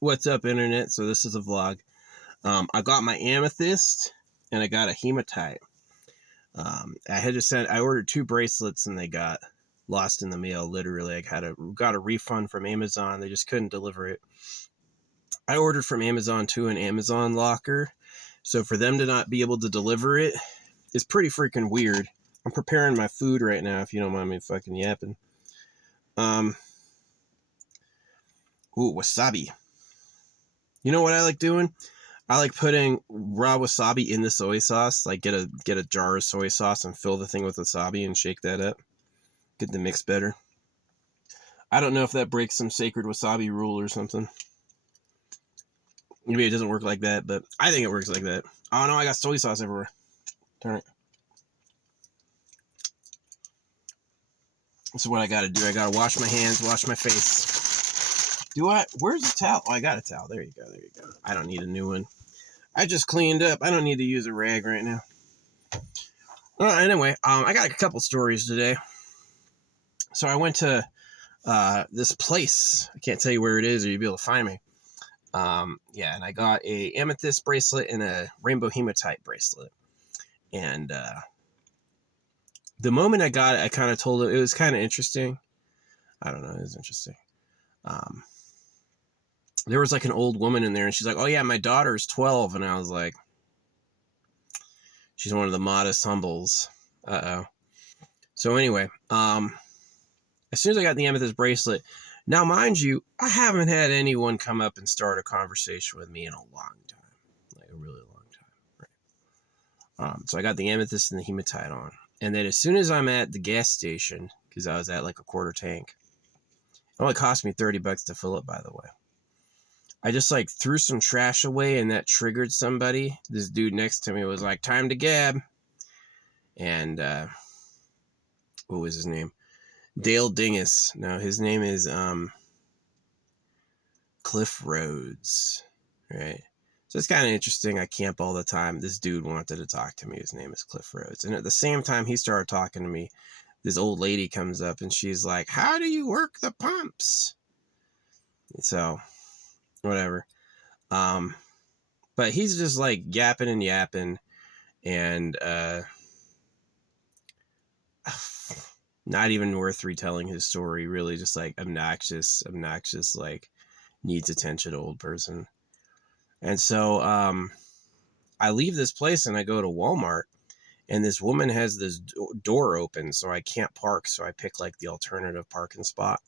What's up, internet? So this is a vlog. I got my amethyst and I got a hematite. I ordered 2 bracelets and they got lost in the mail. Literally, I got a refund from Amazon. They just couldn't deliver it. I ordered from Amazon to an Amazon locker, so for them to not be able to deliver it is pretty freaking weird. I'm preparing my food right now, if you don't mind me fucking yapping. Ooh, wasabi. You know what I like doing? I like putting raw wasabi in the soy sauce. Like get a jar of soy sauce and fill the thing with wasabi and shake that up. Get the mix better. I don't know if that breaks some sacred wasabi rule or something. Maybe it doesn't work like that, but I think it works like that. Oh no, I got soy sauce everywhere. Darn it. This is what I gotta do. I gotta wash my hands, wash my face. Do I? Where's the towel? Oh, I got a towel. There you go. There you go. I don't need a new one. I just cleaned up. I don't need to use a rag right now. Anyway, I got a couple stories today. So I went to this place. I can't tell you where it is or you'll be able to find me. Yeah, and I got a amethyst bracelet and a rainbow hematite bracelet. And the moment I got it, I kind of told it was kind of interesting. I don't know, it was interesting. There was like an old woman in there, and she's like, "Oh yeah, my daughter's 12," and I was like, "She's one of the modest humbles." So anyway, as soon as I got the amethyst bracelet, now mind you, I haven't had anyone come up and start a conversation with me in a long time, like a really long time. Right? So I got the amethyst and the hematite on, and then as soon as I'm at the gas station, because I was at like a quarter tank, it only cost me $30 to fill it, by the way. I just like threw some trash away, and that triggered somebody. This dude next to me was like, "Time to gab," and what was his name? Dale Dingus. No, his name is Cliff Rhodes, right? So it's kind of interesting. I camp all the time. This dude wanted to talk to me. His name is Cliff Rhodes. And at the same time he started talking to me, this old lady comes up and she's like, "How do you work the pumps?" So, whatever. But he's just like yapping and yapping and not even worth retelling his story, really just like obnoxious, like needs attention old person. And so I leave this place and I go to Walmart, and this woman has this door open, so I can't park. So I pick like the alternative parking spot,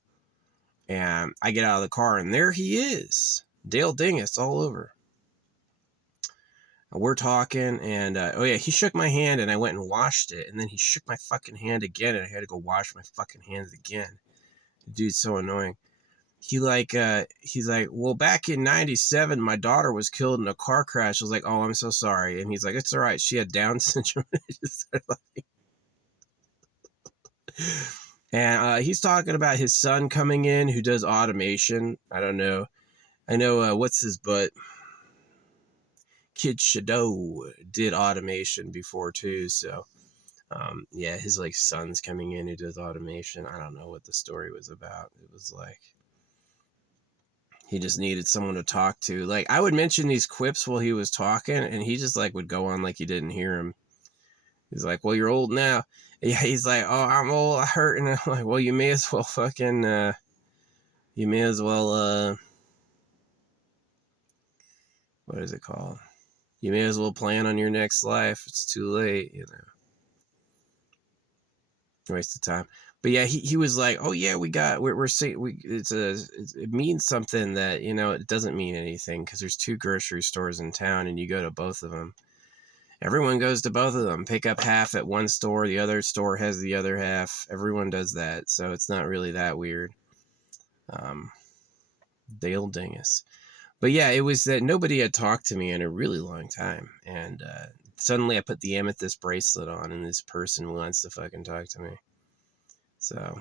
and I get out of the car, and there he is, Dale Dingus all over. We're talking, and oh yeah, he shook my hand, and I went and washed it, and then he shook my fucking hand again, and I had to go wash my fucking hands again. The dude's so annoying. He's like, "Well, back in '97, my daughter was killed in a car crash." I was like, "Oh, I'm so sorry." And he's like, "It's all right. She had Down syndrome." And he's talking about his son coming in who does automation. I don't know. I know, what's his butt? Kid Shadow did automation before too. So, yeah, his like son's coming in who does automation. I don't know what the story was about. It was like, he just needed someone to talk to. Like, I would mention these quips while he was talking, and he just like would go on like he didn't hear him. He's like, "Well, you're old now." Yeah, he's like, "Oh, I'm old, I hurt." And I'm like, "Well, you may as well fucking, you may as well, what is it called? You may as well plan on your next life. It's too late, you know. Waste of time." But yeah, he was like, "Oh yeah, we're saying it means something that, you know, it doesn't mean anything because there's 2 grocery stores in town and you go to both of them. Everyone goes to both of them, pick up half at one store, the other store has the other half. Everyone does that, so it's not really that weird." Dale Dingus. But yeah, it was that nobody had talked to me in a really long time, and suddenly I put the amethyst bracelet on, and this person wants to fucking talk to me. So,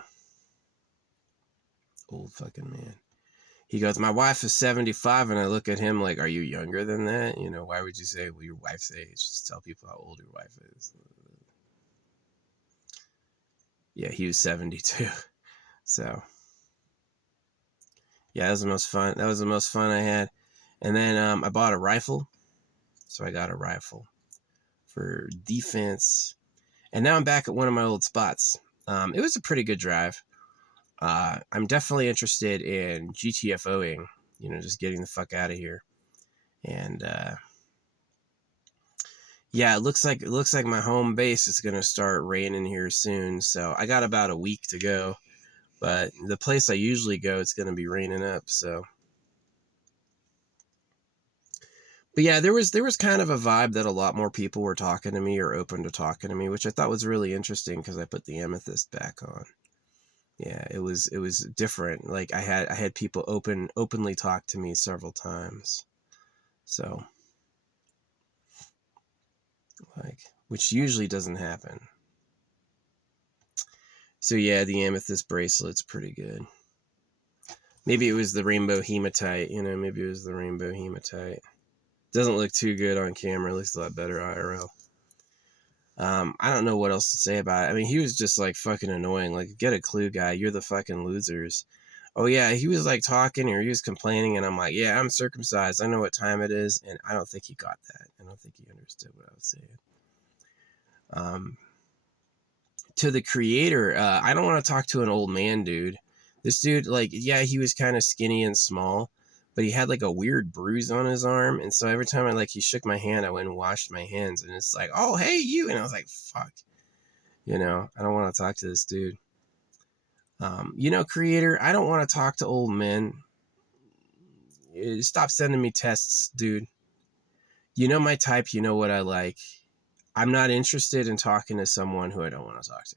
old fucking man. He goes, "My wife is 75, and I look at him like, "Are you younger than that? You know, why would you say, well, your wife's age? Just tell people how old your wife is." Yeah, he was 72. So, Yeah, that was the most fun. That was the most fun I had. And then I bought a rifle. So I got a rifle for defense. And now I'm back at one of my old spots. It was a pretty good drive. I'm definitely interested in GTFOing, just getting the fuck out of here. And yeah, it looks like my home base is gonna start raining here soon. So I got about a week to go, but the place I usually go, it's gonna be raining up. So, but yeah, there was kind of a vibe that a lot more people were talking to me or open to talking to me, which I thought was really interesting because I put the amethyst back on. Yeah, it was different. Like I had people openly talk to me several times. So, like, which usually doesn't happen. So yeah, the amethyst bracelet's pretty good. Maybe it was the rainbow hematite, maybe it was the rainbow hematite. Doesn't look too good on camera, it looks a lot better IRL. I don't know what else to say about it. I mean, he was just like fucking annoying. Like, get a clue, guy. You're the fucking losers. Oh yeah, he was like talking or he was complaining, and I'm like, yeah, I'm circumcised. I know what time it is, and I don't think he got that. I don't think he understood what I was saying. To the creator, I don't want to talk to an old man, dude. This dude, like, yeah, he was kind of skinny and small, but he had like a weird bruise on his arm, and so every time he shook my hand, I went and washed my hands, and it's like, oh hey you, and I was like, fuck, I don't want to talk to this dude. Creator, I don't want to talk to old men. Stop sending me tests, dude. You know my type, you know what I like. I'm not interested in talking to someone who I don't want to talk to.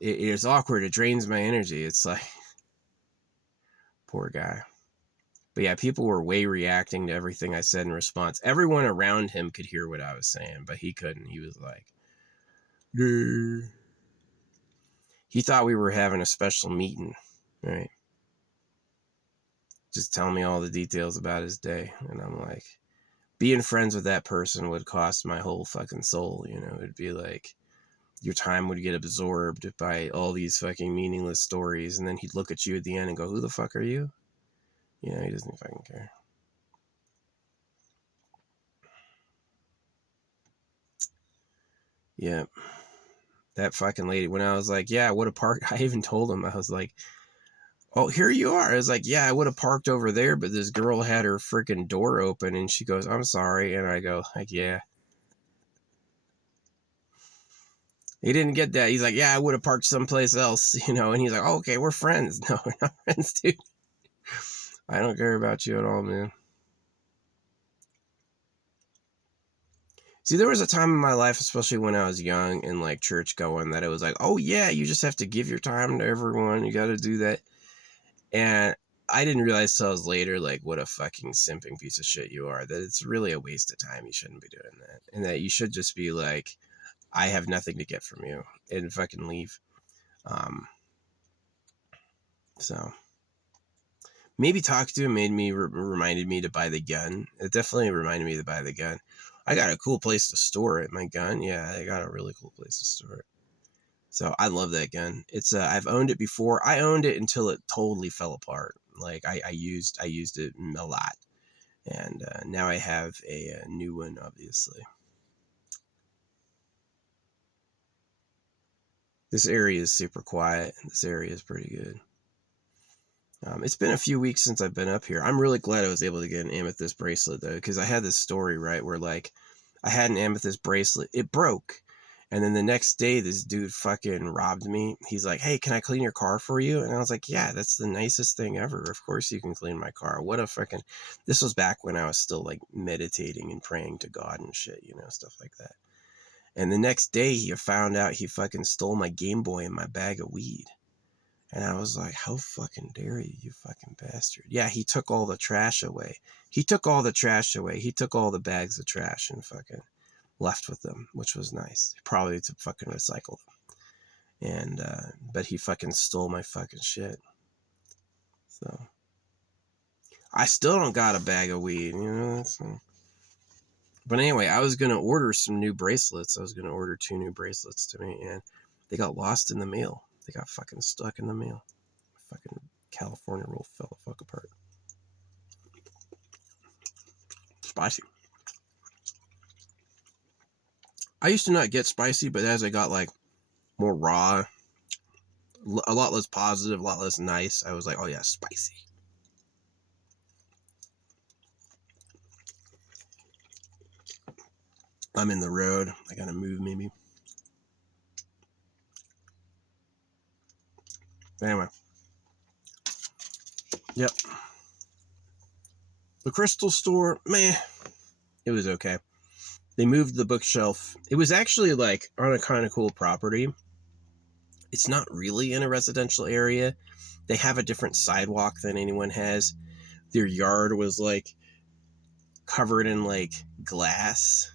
It's awkward. It drains my energy. It's like, poor guy. But yeah, people were way reacting to everything I said in response. Everyone around him could hear what I was saying, but he couldn't. He was like, "Duh." He thought we were having a special meeting, right? Just telling me all the details about his day. And I'm like, being friends with that person would cost my whole fucking soul. It'd be like, your time would get absorbed by all these fucking meaningless stories, and then he'd look at you at the end and go, who the fuck are you? He doesn't fucking care. Yeah, that fucking lady, when I was like, yeah, I would have parked, I even told him, I was like, oh, here you are. I was like, yeah, I would have parked over there, but this girl had her freaking door open, and she goes, I'm sorry, and I go, like, yeah. He didn't get that. He's like, yeah, I would have parked someplace else, and he's like, oh, okay, we're friends. No, we're not friends, dude. I don't care about you at all, man. See, there was a time in my life, especially when I was young and like church going, that it was like, oh yeah, you just have to give your time to everyone. You got to do that. And I didn't realize till I was later, like, what a fucking simping piece of shit you are. That it's really a waste of time. You shouldn't be doing that. And that you should just be like, I have nothing to get from you, and fucking leave. Um, so maybe talking to him reminded me to buy the gun. It definitely reminded me to buy the gun. I got a cool place to store it. My gun, yeah, I got a really cool place to store it. So I love that gun. It's I've owned it before. I owned it until it totally fell apart. Like I used it a lot, and now I have a new one. Obviously, this area is super quiet. This area is pretty good. It's been a few weeks since I've been up here. I'm really glad I was able to get an amethyst bracelet though, because I had this story, right, where like I had an amethyst bracelet, it broke, and then the next day this dude fucking robbed me. He's like, hey, can I clean your car for you? And I was like, yeah, that's the nicest thing ever. Of course you can clean my car. What a fucking, this was back when I was still like meditating and praying to God and shit, stuff like that. And the next day he found out he fucking stole my Game Boy and my bag of weed. And I was like, how fucking dare you, you fucking bastard. Yeah, he took all the trash away. He took all the trash away. He took all the bags of trash and fucking left with them, which was nice. Probably to fucking recycle them. And, but he fucking stole my fucking shit. So, I still don't got a bag of weed, So. But anyway, I was going to order some new bracelets. I was going to order 2 new bracelets to me, and they got lost in the mail. They got fucking stuck in the mail. Fucking California roll fell the fuck apart. Spicy. I used to not get spicy, but as I got like more raw, a lot less positive, a lot less nice, I was like, oh yeah, spicy. I'm in the road. I gotta move maybe. Anyway. Yep. The crystal store, meh. It was okay. They moved the bookshelf. It was actually like on a kind of cool property. It's not really in a residential area. They have a different sidewalk than anyone has. Their yard was like covered in like glass,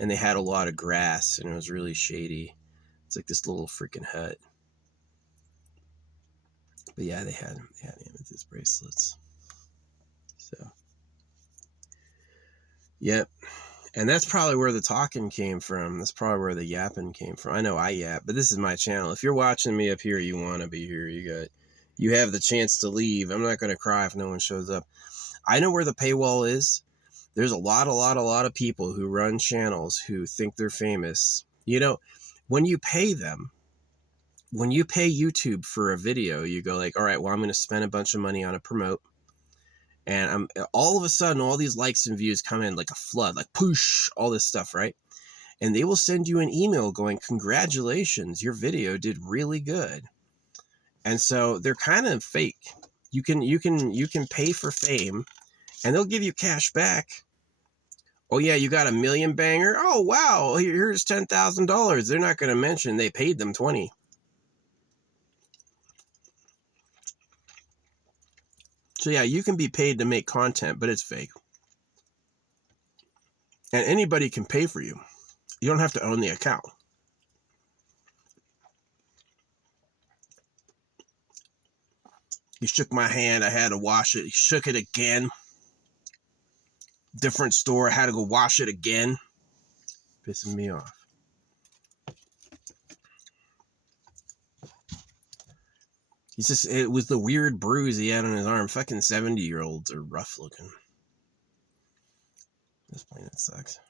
and they had a lot of grass, and it was really shady. It's like this little freaking hut. But yeah, they had amethyst bracelets. So, yep. And that's probably where the talking came from. That's probably where the yapping came from. I know I yap, but this is my channel. If you're watching me up here, you want to be here. You have the chance to leave. I'm not going to cry if no one shows up. I know where the paywall is. There's a lot of people who run channels who think they're famous. You know, when you pay them, when you pay YouTube for a video, you go like, all right, well, I'm going to spend a bunch of money on a promote. And all of a sudden, all these likes and views come in like a flood, like poosh, all this stuff, right? And they will send you an email going, congratulations, your video did really good. And so they're kind of fake. You can pay for fame, and they'll give you cash back. Oh yeah, you got a million banger. Oh wow, here's $10,000. They're not going to mention they paid them 20. So yeah, you can be paid to make content, but it's fake. And anybody can pay for you. You don't have to own the account. He shook my hand. I had to wash it. He shook it again. Different store. I had to go wash it again. Pissing me off. It was the weird bruise he had on his arm. Fucking 70-year-olds are rough looking. This planet sucks.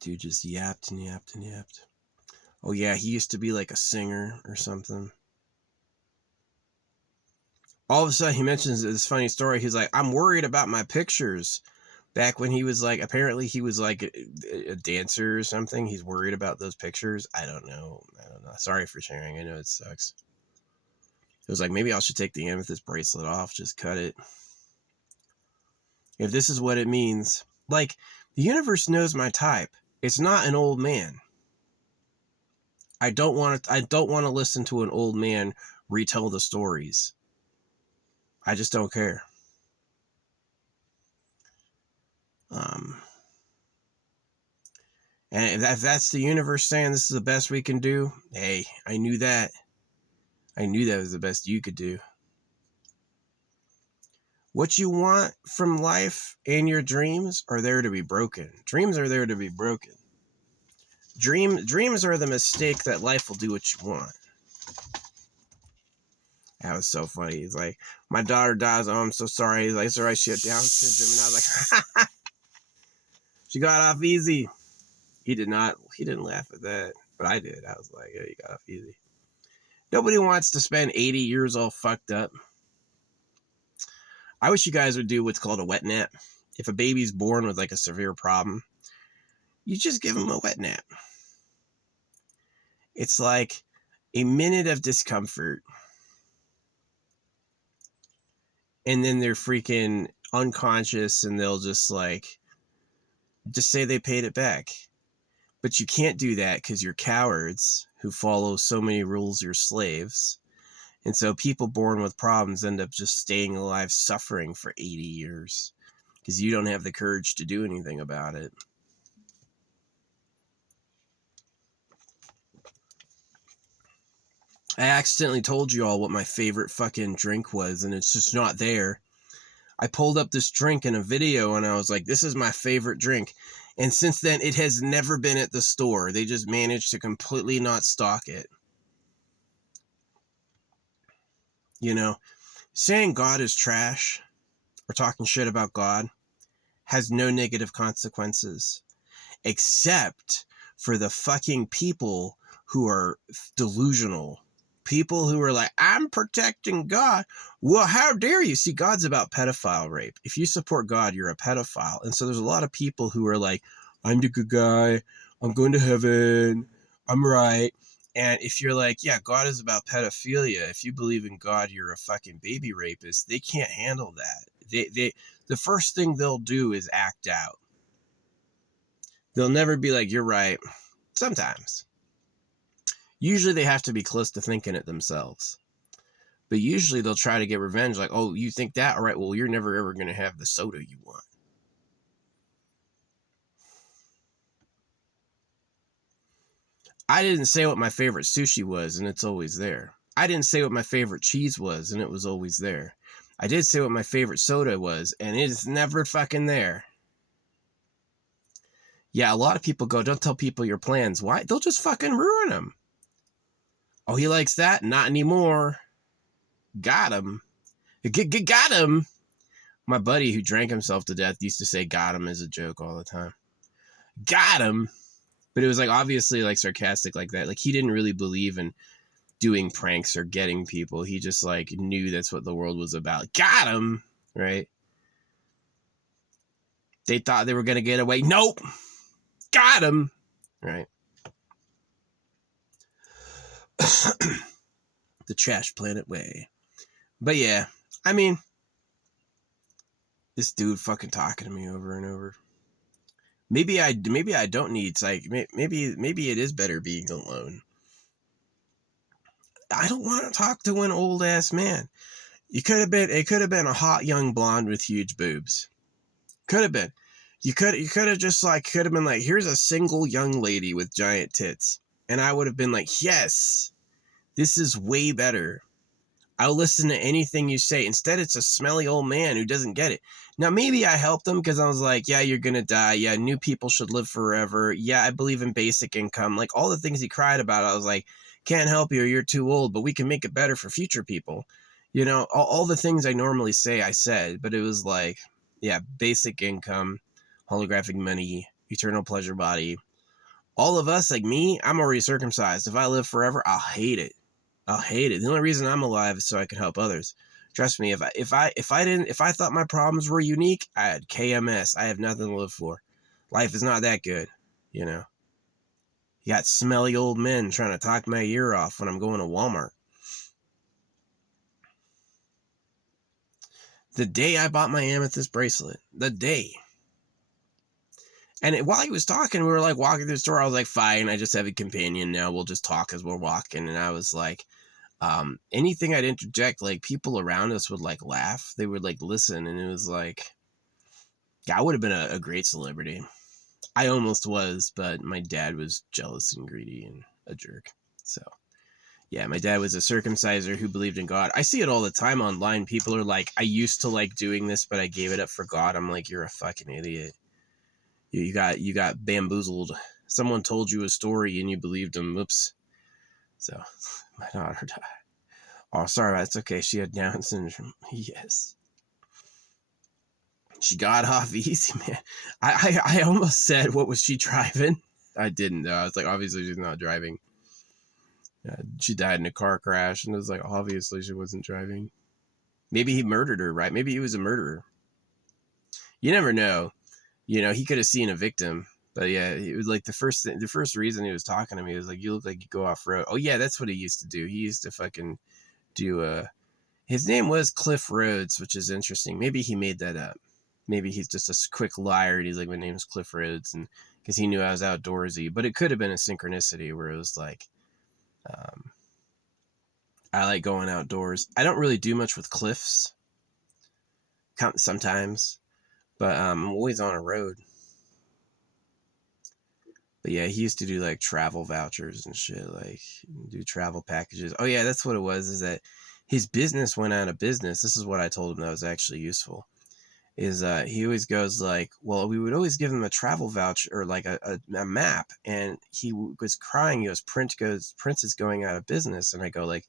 Dude just yapped and yapped and yapped. Oh yeah, he used to be like a singer or something. All of a sudden he mentions this funny story. He's like, I'm worried about my pictures. Back when he was like, apparently he was like a dancer or something. He's worried about those pictures. I don't know. Sorry for sharing. I know it sucks. It was like, maybe I should take the amethyst bracelet off. Just cut it. If this is what it means. Like, the universe knows my type. It's not an old man. I don't want to listen to an old man retell the stories. I just don't care. And if that's the universe saying this is the best we can do, hey, I knew that. I knew that was the best you could do. What you want from life and your dreams are there to be broken. Dreams are there to be broken. Dreams are the mistake that life will do what you want. That was so funny. He's like, my daughter dies. Oh, I'm so sorry. He's like, it's all right. She had Down syndrome. And I was like, she got off easy. He didn't laugh at that, but I did. I was like, yeah, you got off easy. Nobody wants to spend 80 years all fucked up. I wish you guys would do what's called a wet nap. If a baby's born with like a severe problem, you just give them a wet nap. It's like a minute of discomfort, and then they're freaking unconscious, and they'll just say they paid it back. But you can't do that because you're cowards who follow so many rules. You're slaves. And so people born with problems end up just staying alive, suffering for 80 years because you don't have the courage to do anything about it. I accidentally told you all what my favorite fucking drink was, and it's just not there. I pulled up this drink in a video and I was like, this is my favorite drink. And since then, it has never been at the store. They just managed to completely not stock it. You know, saying God is trash or talking shit about God has no negative consequences, except for the fucking people who are delusional. People who are like, I'm protecting God. Well, how dare you? See, God's about pedophile rape. If you support God, you're a pedophile. And so there's a lot of people who are like, I'm the good guy. I'm going to heaven. I'm right. And if you're like, yeah, God is about pedophilia. If you believe in God, you're a fucking baby rapist. They can't handle that. The first thing they'll do is act out. They'll never be like, you're right. Sometimes. Usually they have to be close to thinking it themselves. But usually they'll try to get revenge. Like, oh, you think that? All right, well, you're never ever going to have the soda you want. I didn't say what my favorite sushi was, and it's always there. I didn't say what my favorite cheese was, and it was always there. I did say what my favorite soda was, and it is never fucking there. Yeah, a lot of people go, don't tell people your plans. Why? They'll just fucking ruin them. Oh, he likes that? Not anymore. Got him. Got him. My buddy who drank himself to death used to say got him as a joke all the time. Got him. But it was like obviously like sarcastic like that. Like he didn't really believe in doing pranks or getting people. He just like knew that's what the world was about. Got him. Right? They thought they were going to get away. Nope. Got him. Right? The Trash Planet way. But yeah, I mean, this dude fucking talking to me over and over. Maybe I don't need psych. Maybe it is better being alone. I don't want to talk to an old ass man. It could have been a hot young blonde with huge boobs. Could have been. You could have just like could have been like, here's a single young lady with giant tits, and I would have been like, yes, this is way better. I'll listen to anything you say. Instead, it's a smelly old man who doesn't get it. Now, maybe I helped him because I was like, yeah, you're going to die. Yeah, new people should live forever. Yeah, I believe in basic income. Like all the things he cried about, I was like, can't help you or you're too old, but we can make it better for future people. You know, all the things I normally say, I said, but it was like, yeah, basic income, holographic money, eternal pleasure body. All of us, like me, I'm already circumcised. If I live forever, I'll hate it. I'll hate it. The only reason I'm alive is so I can help others. Trust me, if I thought my problems were unique, I had KMS. I have nothing to live for. Life is not that good, you know. You got smelly old men trying to talk my ear off when I'm going to Walmart. The day I bought my amethyst bracelet, the day. And while he was talking, we were like walking through the store. I was like, fine, I just have a companion now. We'll just talk as we're walking. And I was like, anything I'd interject, like people around us would like laugh. They would like listen. And it was like, yeah, I would have been a great celebrity. I almost was, but my dad was jealous and greedy and a jerk. So yeah, my dad was a circumciser who believed in God. I see it all the time online. People are like, I used to like doing this, but I gave it up for God. I'm like, you're a fucking idiot. You got bamboozled. Someone told you a story and you believed them. Oops. So my daughter died. Oh, sorry, it's okay. She had Down syndrome. Yes. She got off easy, man. I almost said, what was she driving? I didn't though. I was like, obviously she's not driving. She died in a car crash, and it was like, obviously she wasn't driving. Maybe he murdered her, right? Maybe he was a murderer. You never know. You know, he could have seen a victim. But yeah, it was like the first reason he was talking to me was like, you look like you go off road. Oh yeah, that's what he used to do. He used to fucking do his name was Cliff Rhodes, which is interesting. Maybe he made that up. Maybe he's just a quick liar and he's like, my name's Cliff Rhodes, and because he knew I was outdoorsy. But it could have been a synchronicity where it was like, I like going outdoors. I don't really do much with cliffs sometimes, but I'm always on a road. But yeah, he used to do like travel vouchers and shit, like do travel packages. Oh yeah, that's what it was, is that his business went out of business. This is what I told him that was actually useful. is he always goes like, well, we would always give him a travel voucher or like a map, and he was crying. He goes, Prince is going out of business. And I go like,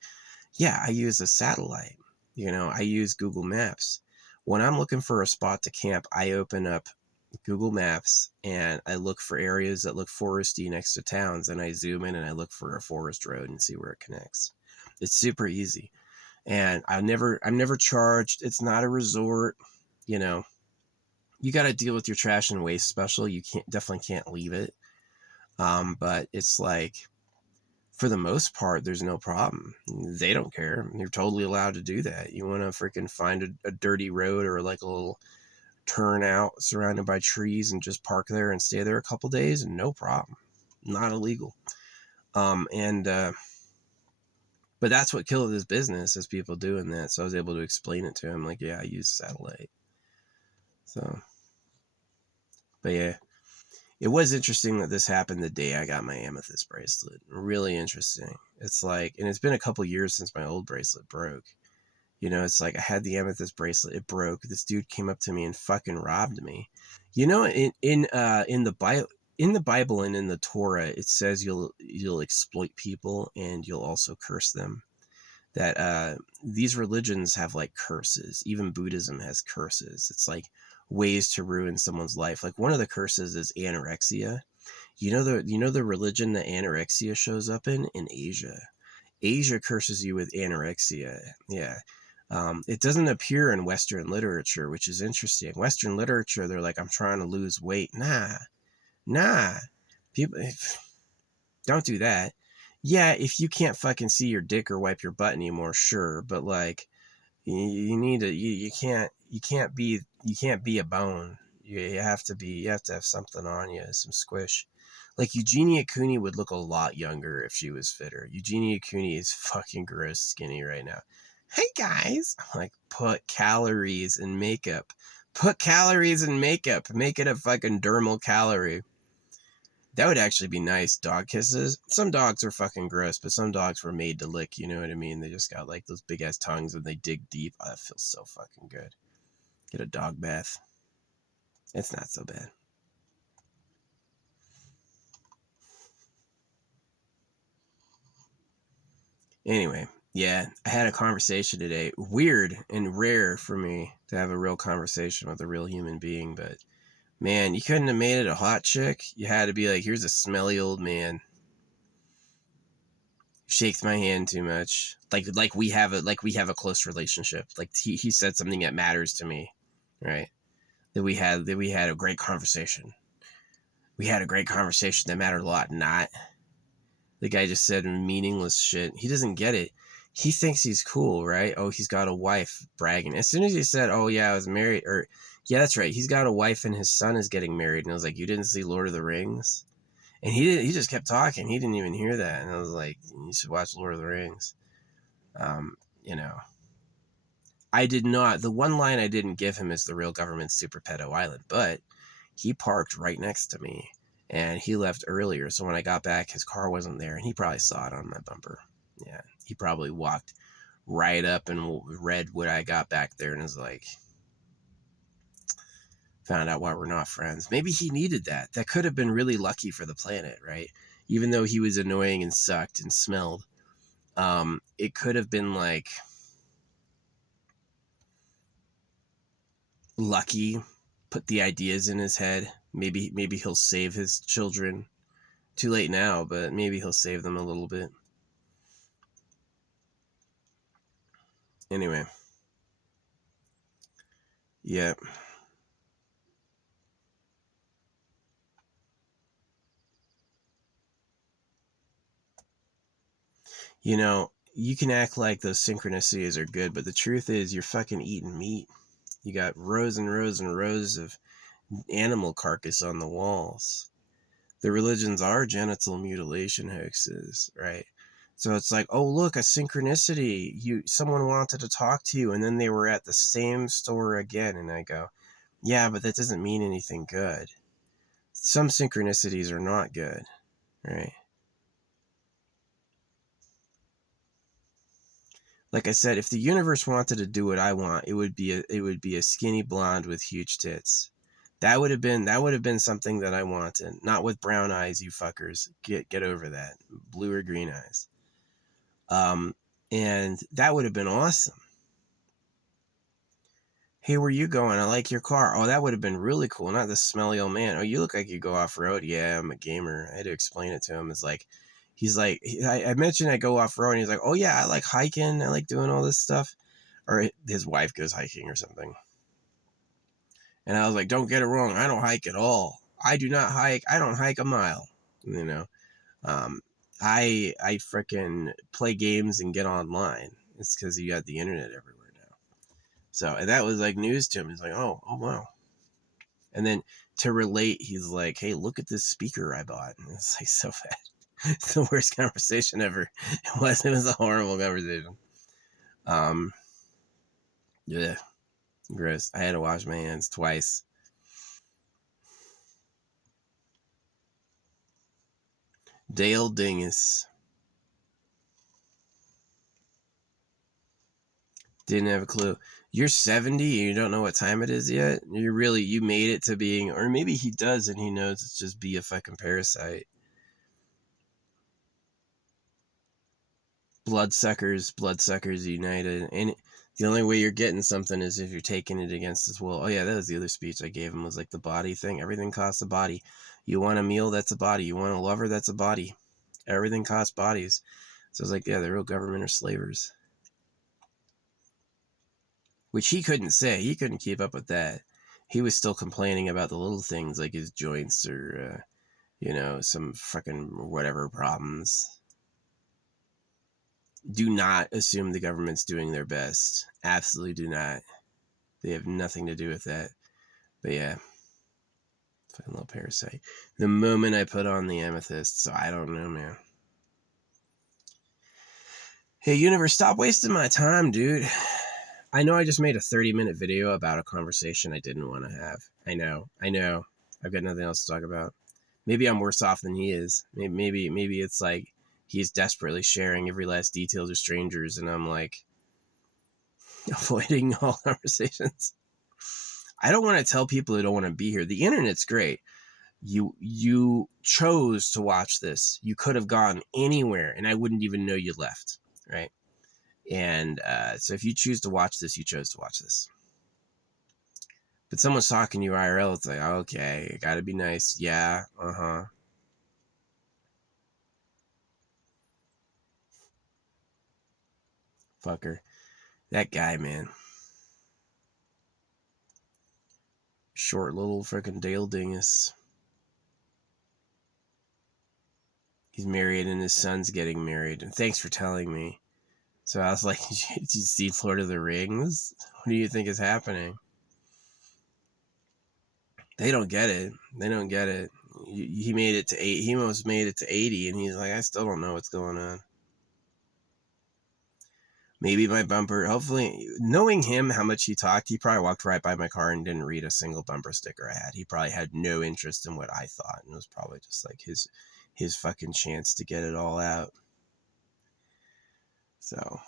yeah, I use a satellite. I use Google Maps. When I'm looking for a spot to camp, I open up Google Maps and I look for areas that look foresty next to towns, and I zoom in and I look for a forest road and see where it connects. It's super easy. And I'm never charged. It's not a resort. You got to deal with your trash and waste special. You definitely can't leave it. But it's like, for the most part, there's no problem. They don't care. You're totally allowed to do that. You want to freaking find a dirty road or like a little turnout surrounded by trees and just park there and stay there a couple days, and no problem. Not illegal. But that's what killed his business, is people doing that. So I was able to explain it to him, like, yeah, I use satellite. So, but yeah, it was interesting that this happened the day I got my amethyst bracelet. Really interesting. It's like, and it's been a couple years since my old bracelet broke. It's like I had the amethyst bracelet, it broke. This dude came up to me and fucking robbed me. In the Bible and in the Torah, it says you'll exploit people and you'll also curse them. That these religions have like curses. Even Buddhism has curses. It's like ways to ruin someone's life. Like one of the curses is anorexia. The religion that anorexia shows up in Asia. Asia curses you with anorexia. Yeah. It doesn't appear in Western literature, which is interesting. Western literature, they're like, I'm trying to lose weight. Nah. People, don't do that. Yeah, if you can't fucking see your dick or wipe your butt anymore, sure. But like, you need to, you can't be a bone. You have to have something on you, some squish. Like Eugenia Cooney would look a lot younger if she was fitter. Eugenia Cooney is fucking gross skinny right now. Hey guys, I'm like, put calories in makeup. Make it a fucking dermal calorie. That would actually be nice. Dog kisses. Some dogs are fucking gross, but some dogs were made to lick, you know what I mean? They just got like those big ass tongues and they dig deep. Oh, that feels so fucking good. Get a dog bath. It's not so bad. Anyway, yeah, I had a conversation today. Weird and rare for me to have a real conversation with a real human being, but man, you couldn't have made it a hot chick. You had to be like, here's a smelly old man. Shakes my hand too much. Like we have a close relationship. Like he said something that matters to me, right? That we had a great conversation. We had a great conversation that mattered a lot. Not the guy just said meaningless shit. He doesn't get it. He thinks he's cool, right? Oh, he's got a wife, bragging. As soon as he said, "Oh yeah, I was married," or yeah, that's right, he's got a wife and his son is getting married, and I was like, "You didn't see Lord of the Rings?" And he just kept talking. He didn't even hear that, and I was like, "You should watch Lord of the Rings." You know, I did not. The one line I didn't give him is the real government's Super Pedo Island, but he parked right next to me and he left earlier. So when I got back, his car wasn't there and he probably saw it on my bumper. Yeah. He probably walked right up and read what I got back there and was like, found out why we're not friends. Maybe he needed that. That could have been really lucky for the planet, right? Even though he was annoying and sucked and smelled, it could have been like lucky, put the ideas in his head. Maybe he'll save his children. Too late now, but maybe he'll save them a little bit. Anyway. Yeah. You can act like those synchronicities are good, but the truth is you're fucking eating meat. You got rows and rows and rows of animal carcass on the walls. The religions are genital mutilation hoaxes, right? So it's like, oh look, a synchronicity. Someone wanted to talk to you and then they were at the same store again, and I go, yeah, but that doesn't mean anything good. Some synchronicities are not good, right? like I said, if the universe wanted to do what I want, it would be a skinny blonde with huge tits. That would have been something that I wanted. Not with brown eyes, you fuckers. Get over that. Blue or green eyes. And that would have been awesome. Hey, where you going? I like your car. Oh, that would have been really cool. Not this smelly old man. Oh, you look like you go off road. Yeah, I'm a gamer. I had to explain it to him. It's like, I mentioned I go off road, and he's like, oh yeah, I like hiking. I like doing all this stuff. Or his wife goes hiking or something. And I was like, don't get it wrong. I don't hike at all. I do not hike. I don't hike a mile. You know, I freaking play games and get online. It's because you got the internet everywhere now. So, and that was like news to him. He's like, oh wow. And then to relate, he's like, hey, look at this speaker I bought. And it's like so bad. It's the worst conversation ever. It was a horrible conversation. Yeah, gross. I had to wash my hands twice. Dale Dingus. Didn't have a clue. You're 70 and you don't know what time it is yet? You made it to being, or maybe he does and he knows it's just be a fucking parasite. Bloodsuckers united. And the only way you're getting something is if you're taking it against his will. Oh yeah, that was the other speech I gave him, was like the body thing. Everything costs a body. You want a meal, that's a body. You want a lover, that's a body. Everything costs bodies. So I was like, yeah, the real government are slavers. Which he couldn't say. He couldn't keep up with that. He was still complaining about the little things like his joints or, some fucking whatever problems. Do not assume the government's doing their best. Absolutely do not. They have nothing to do with that. But yeah, fucking little parasite. The moment I put on the amethyst, so I don't know, man. Hey, universe, stop wasting my time, dude. I know I just made a 30-minute video about a conversation I didn't want to have. I know. I've got nothing else to talk about. Maybe I'm worse off than he is. Maybe it's like he's desperately sharing every last detail to strangers, and I'm like avoiding all conversations. I don't want to tell people who don't want to be here. The internet's great. You chose to watch this. You could have gone anywhere, and I wouldn't even know you left, right? And so if you choose to watch this, you chose to watch this. But someone's talking to you IRL, it's like, okay, gotta be nice. Yeah, Fucker. That guy, man. Short little freaking Dale Dingus. He's married and his son's getting married. And thanks for telling me. So I was like, did you see Lord of the Rings? What do you think is happening? They don't get it. He made it to 8. He almost made it to 80, and he's like, I still don't know what's going on. Maybe my bumper, hopefully, knowing him, how much he talked, he probably walked right by my car and didn't read a single bumper sticker I had. He probably had no interest in what I thought, and it was probably just like his fucking chance to get it all out. So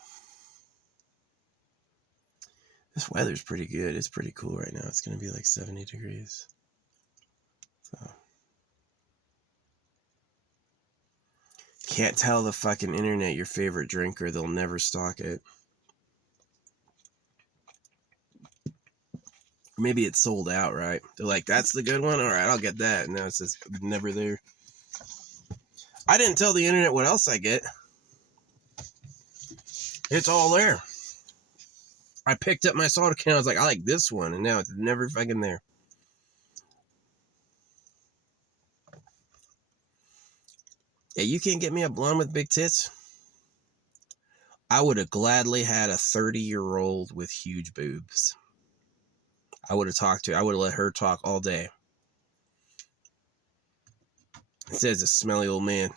this weather's pretty good. It's pretty cool right now. It's going to be like 70 degrees. So can't tell the fucking internet your favorite drinker. They'll never stock it. Maybe it's sold out, right? They're like, that's the good one? All right, I'll get that. And now it says never there. I didn't tell the internet what else I get. It's all there. I picked up my soda can. I was like, I like this one. And now it's never fucking there. Yeah, you can't get me a blonde with big tits. I would have gladly had a 30-year-old with huge boobs. I would have let her talk all day. It says a smelly old man.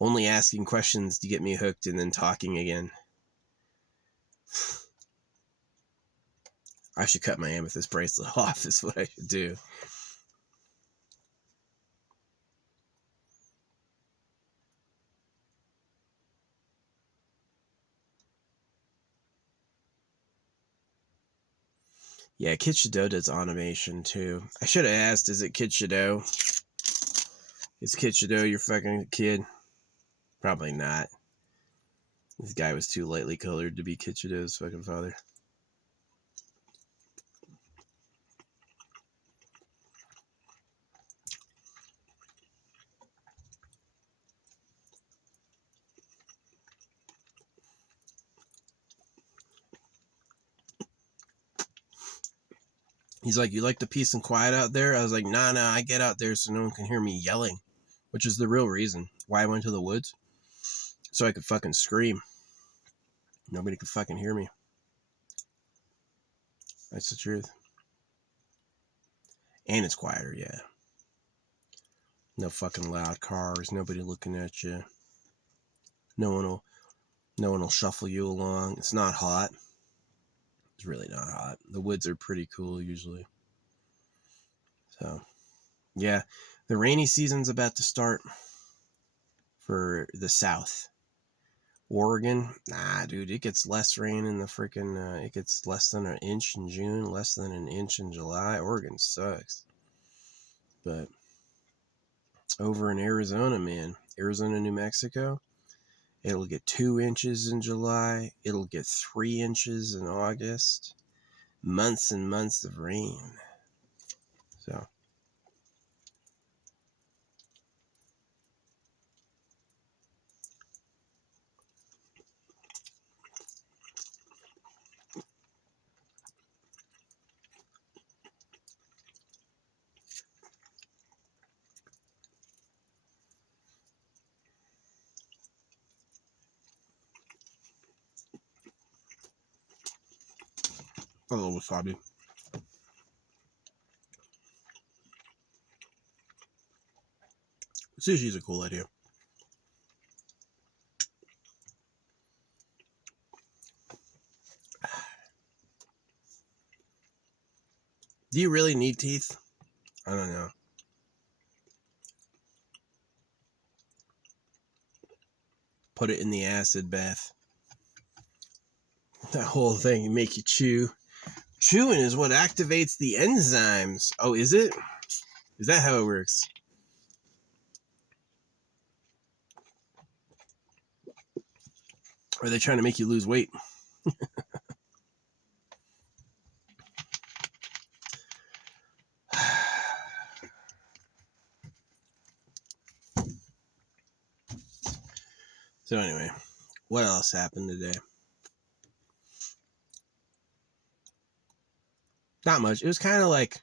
Only asking questions to get me hooked and then talking again. I should cut my amethyst bracelet off is what I should do. Yeah, Kid Shadow does animation too. I should have asked, is it Kid Shadow? Is Kid Shadow your fucking kid? Probably not. This guy was too lightly colored to be Kid Shadow's fucking father. He's like, you like the peace and quiet out there? I was like, nah, I get out there so no one can hear me yelling, which is the real reason why I went to the woods. So I could fucking scream. Nobody could fucking hear me. That's the truth. And it's quieter, yeah. No fucking loud cars, nobody looking at you. No one will shuffle you along. It's not hot. It's really not hot. The woods are pretty cool usually. So, yeah, the rainy season's about to start for the South. Oregon, nah, dude, it gets less rain in the freaking, it gets less than an inch in June, less than an inch in July. Oregon sucks. But over in Arizona, man, Arizona, New Mexico, it'll get 2 inches in July. It'll get 3 inches in August. Months and months of rain. So, a little wasabi. Sushi's a cool idea. Do you really need teeth? I don't know. Put it in the acid bath. That whole thing make you chew. Chewing is what activates the enzymes. Oh, is it? Is that how it works? Or are they trying to make you lose weight? So anyway, what else happened today? Not much. It was kind of like,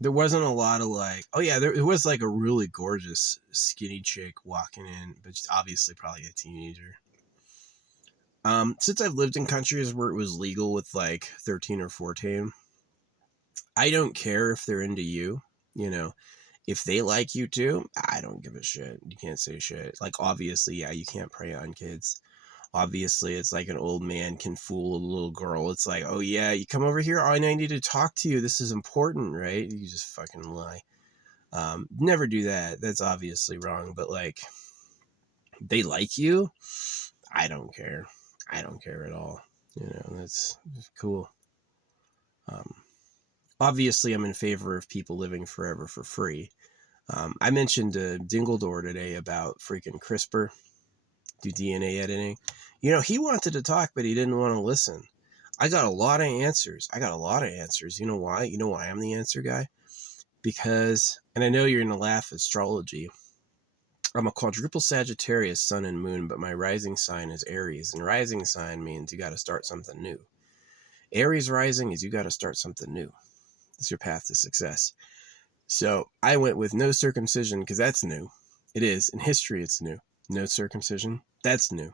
there wasn't a lot of like, oh yeah, it was like a really gorgeous skinny chick walking in, but she's obviously probably a teenager. Since I've lived in countries where it was legal with like 13 or 14, I don't care if they're into you, you know. If they like you too, I don't give a shit. You can't say shit. Like, obviously, yeah, you can't prey on kids. Obviously, it's like an old man can fool a little girl. It's like, oh yeah, you come over here. Oh, I need to talk to you. This is important, right? You just fucking lie. Never do that. That's obviously wrong. But like, they like you. I don't care. I don't care at all. You know, that's cool. Obviously, I'm in favor of people living forever for free. I mentioned to Dingledore today about freaking CRISPR, do DNA editing. You know, he wanted to talk, but he didn't want to listen. I got a lot of answers. You know why? You know why I'm the answer guy? Because, and I know you're going to laugh at astrology, I'm a quadruple Sagittarius, sun and moon, but my rising sign is Aries. And rising sign means you got to start something new. Aries rising is you got to start something new. It's your path to success. So I went with no circumcision because that's new. It is. In history, it's new. No circumcision. That's new.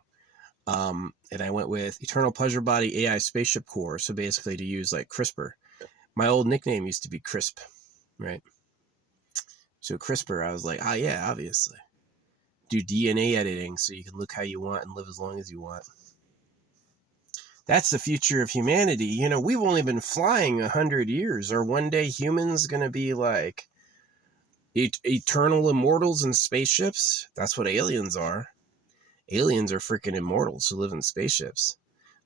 And I went with Eternal Pleasure Body AI Spaceship Core. So basically to use like CRISPR. My old nickname used to be Crisp, right? So CRISPR, I was like, yeah, obviously. Do DNA editing so you can look how you want and live as long as you want. That's the future of humanity. You know, we've only been flying 100 years. Are one day humans going to be like eternal immortals in spaceships? That's what aliens are. Aliens are freaking immortals who live in spaceships.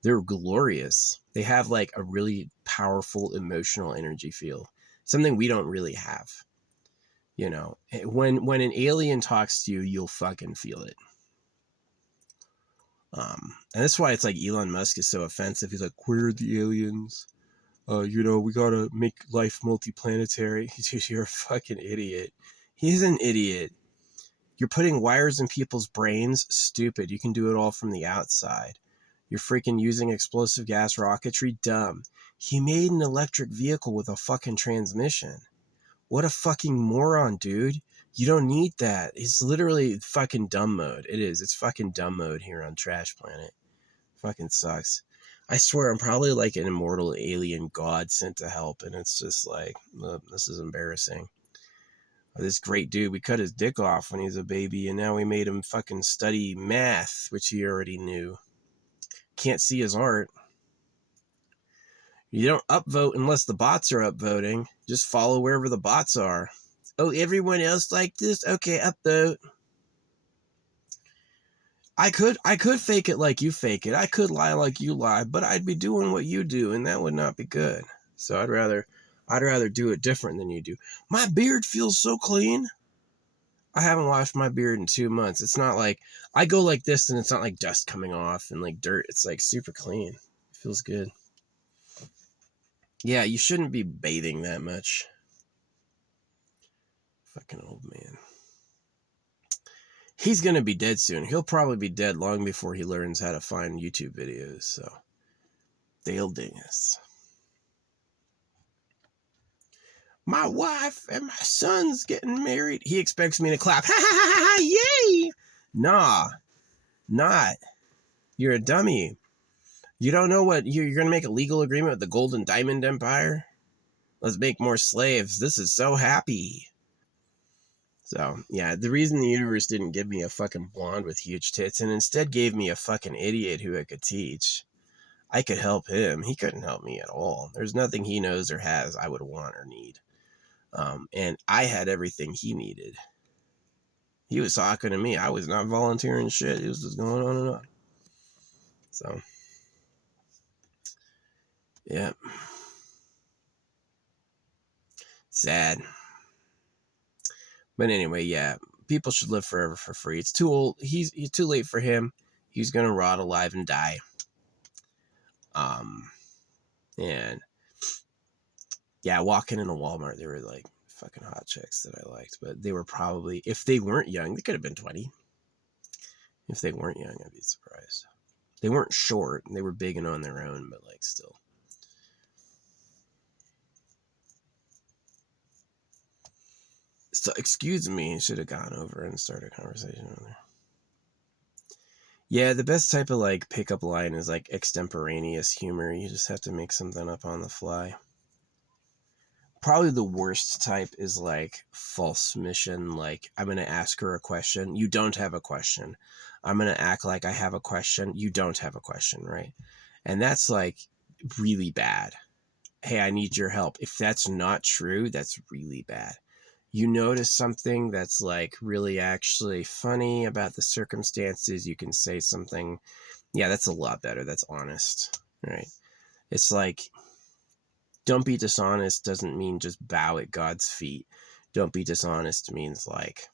They're glorious. They have like a really powerful emotional energy field, something we don't really have. You know, when an alien talks to you, you'll fucking feel it. And that's why it's like Elon Musk is so offensive. He's like, "We're the aliens. You know, we gotta make life multiplanetary." Dude, you're a fucking idiot. He's an idiot. You're putting wires in people's brains. Stupid. You can do it all from the outside. You're freaking using explosive gas rocketry. Dumb. He made an electric vehicle with a fucking transmission. What a fucking moron, dude. You don't need that. It's literally fucking dumb mode. It is. It's fucking dumb mode here on Trash Planet. Fucking sucks. I swear I'm probably like an immortal alien god sent to help, and it's just like, this is embarrassing. This great dude, we cut his dick off when he was a baby, and now we made him fucking study math, which he already knew. Can't see his art. You don't upvote unless the bots are upvoting. Just follow wherever the bots are. Oh, everyone else like this? Okay, upvote. I could fake it like you fake it. I could lie like you lie, but I'd be doing what you do, and that would not be good. So I'd rather do it different than you do. My beard feels so clean. I haven't washed my beard in 2 months. It's not like I go like this and it's not like dust coming off and like dirt. It's like super clean. It feels good. Yeah, you shouldn't be bathing that much. Fucking old man. He's going to be dead soon. He'll probably be dead long before he learns how to find YouTube videos. So, Dale Dingus. My wife and my son's getting married. He expects me to clap. Ha ha ha ha, yay! Nah, not. You're a dummy. You don't know what you're going to make a legal agreement with the Golden Diamond Empire? Let's make more slaves. This is so happy. So, yeah, the reason the universe didn't give me a fucking blonde with huge tits and instead gave me a fucking idiot who I could teach. I could help him. He couldn't help me at all. There's nothing he knows or has I would want or need. And I had everything he needed. He was talking to me. I was not volunteering shit. It was just going on and on. So, yeah. Sad. But anyway, yeah. People should live forever for free. It's too old. He's too late for him. He's gonna rot alive and die. And yeah, walking in a Walmart, there were like fucking hot chicks that I liked, but they were probably, if they weren't young, they could have been 20. If they weren't young, I'd be surprised. They weren't short. They were big and on their own, but like still. So, excuse me, I should have gone over and started a conversation with her. Yeah, the best type of like pickup line is like extemporaneous humor. You just have to make something up on the fly. Probably the worst type is like false submission. Like, I'm going to ask her a question. You don't have a question. I'm going to act like I have a question. You don't have a question, right? And that's like really bad. Hey, I need your help. If that's not true, that's really bad. You notice something that's like really actually funny about the circumstances, you can say something. Yeah, that's a lot better. That's honest, right? It's like, don't be dishonest doesn't mean just bow at God's feet. Don't be dishonest means like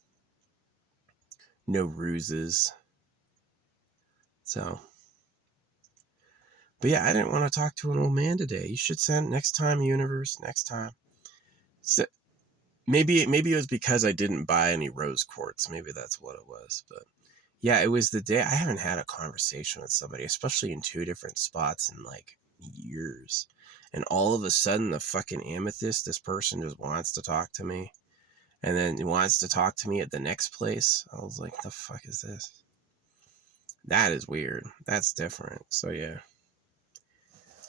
no ruses. So, but yeah, I didn't want to talk to an old man today. You should send next time, universe, next time. So, maybe it was because I didn't buy any rose quartz. Maybe that's what it was. But yeah, it was the day. I haven't had a conversation with somebody, especially in 2 different spots, in like years. And all of a sudden, the fucking amethyst, this person just wants to talk to me. And then he wants to talk to me at the next place. I was like, the fuck is this? That is weird. That's different. So yeah.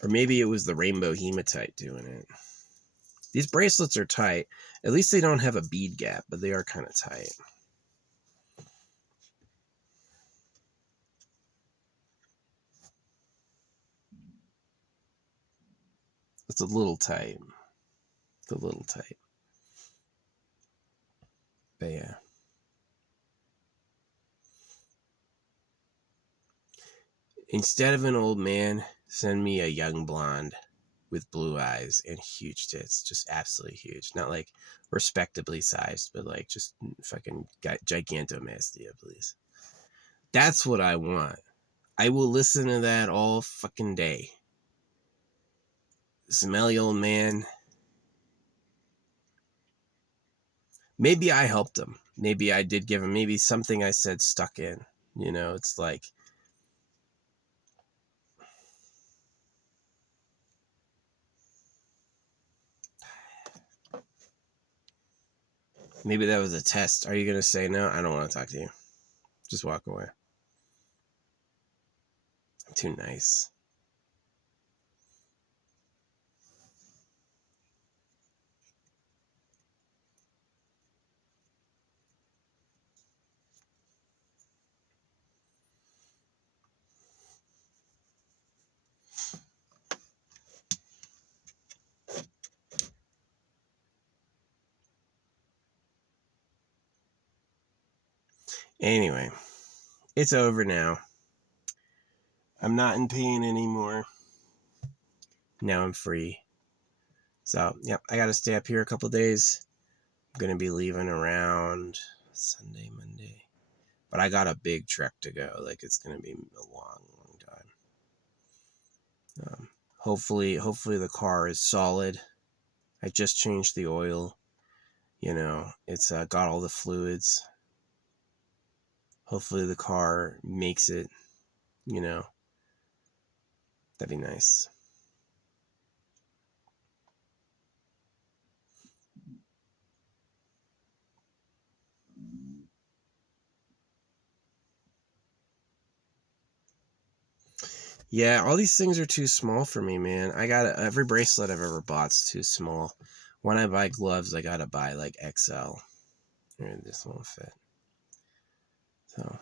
Or maybe it was the rainbow hematite doing it. These bracelets are tight. At least they don't have a bead gap, but they are kind of tight. It's a little tight. It's a little tight. But Instead of an old man, send me a young blonde with blue eyes and huge tits. Just absolutely huge. Not like respectably sized, but like just fucking gigantomastia, please. That's what I want. I will listen to that all fucking day. Smelly old man. Maybe I helped him. Maybe I did give him, maybe something I said stuck in. You know, it's like, maybe that was a test. Are you going to say no? I don't want to talk to you. Just walk away. I'm too nice. Anyway, it's over now. I'm not in pain anymore. Now I'm free. So, yep, I got to stay up here a couple days. I'm going to be leaving around Sunday, Monday. But I got a big trek to go. Like, it's going to be a long, long time. Hopefully the car is solid. I just changed the oil. You know, it's got all the fluids. Hopefully the car makes it, you know. That'd be nice. Yeah, all these things are too small for me, man. I got every bracelet I've ever bought's too small. When I buy gloves, I gotta buy like XL. Or this won't fit. So,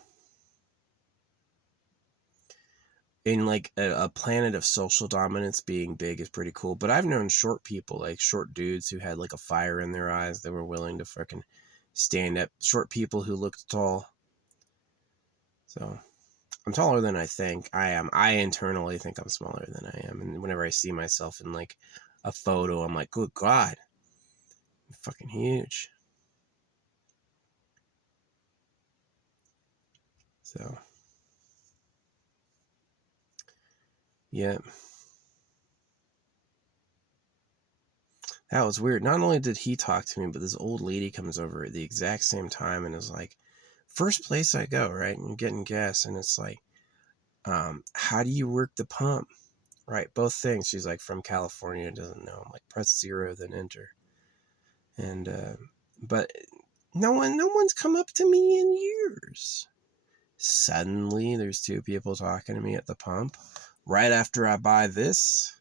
in like a planet of social dominance, being big is pretty cool. But I've known short people, like short dudes who had like a fire in their eyes that were willing to freaking stand up. Short people who looked tall. So, I'm taller than I think I am. I internally think I'm smaller than I am. And whenever I see myself in like a photo, I'm like, good God, I'm fucking huge. So, yeah. That was weird. Not only did he talk to me, but this old lady comes over at the exact same time and is like, first place I go, right? And you're getting gas. And it's like, how do you work the pump? Right? Both things. She's like, from California, doesn't know. I'm like, press 0, then enter. And, but no one's come up to me in years. Suddenly, there's 2 people talking to me at the pump right after I buy this.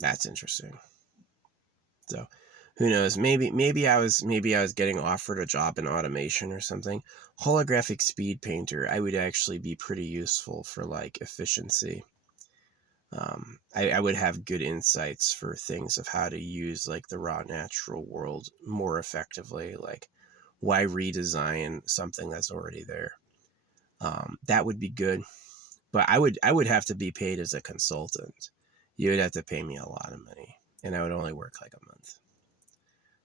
That's interesting. So, who knows? Maybe I was getting offered a job in automation or something. Holographic speed painter, I would actually be pretty useful for like efficiency. I would have good insights for things of how to use like the raw natural world more effectively. Like, why redesign something that's already there? That would be good, but I would have to be paid as a consultant. You would have to pay me a lot of money, and I would only work like a month.